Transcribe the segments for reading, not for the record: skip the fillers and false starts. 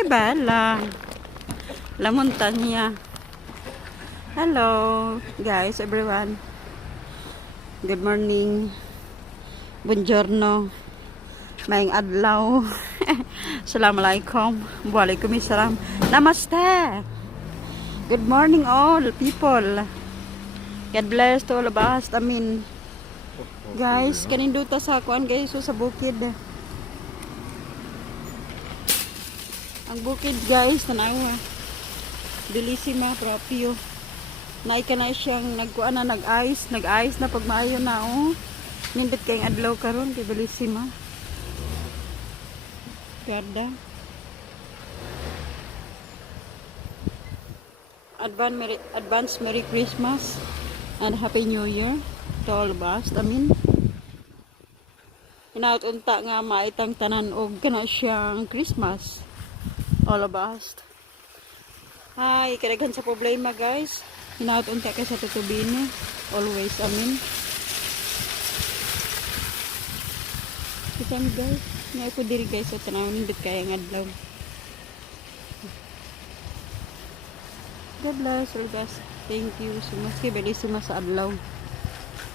Qué bella. La montaña. Hello, guys, everyone. Good morning. Buongiorno. Maayong adlaw. Assalamualaikum. Waalaikumsalam. Namaste. Good morning, all people. God bless to all of us. Amin. Guys, kaninduta sa kuan guys, so sa bukid. Ang bukid guys, tanawa. Bellissima proprio. Naika na siyang nagkuan na nag-ice na pag maayo na oh. Nindot kayong adlaw karon kay Bellissima. Ganda. Advance Merry Christmas and Happy New Year to all of us. Amin. Inaut-unta nga maitang tanan og kana siyang Christmas. All of us. Hi, kadaghan sa problema guys. Inaut-unta kay sa tutubin. Always, amin. Kita mi guys. Nga ako diri guys sa tanawin nindot kaya ng adlaw. God bless all guys. Thank you so much. Kay Bellissima sa adlaw.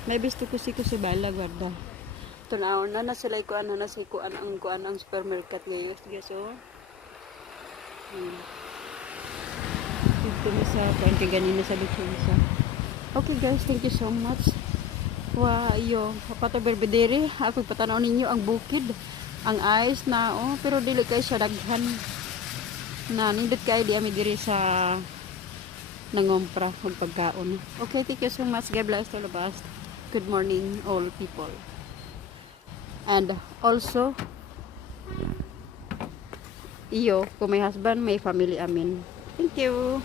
May bisto ko si bala guarda. Tunawon na sila kuan na sa kuan ang supermarket ngayon guys oh. Ito na sa kuan ganina sa bitsa. Okay guys, thank you so much. Wa iyo, papato berbedere, ako patanaw ninyo ang bukid, ang ice na oh, pero dili kay sa daghan. Na nindot kay di ami diri sa nangompra og pagkaon. Okay, thank you so much. God bless all of us. Good morning all people. And also iyo, kung may husband, may family, amin. Thank you.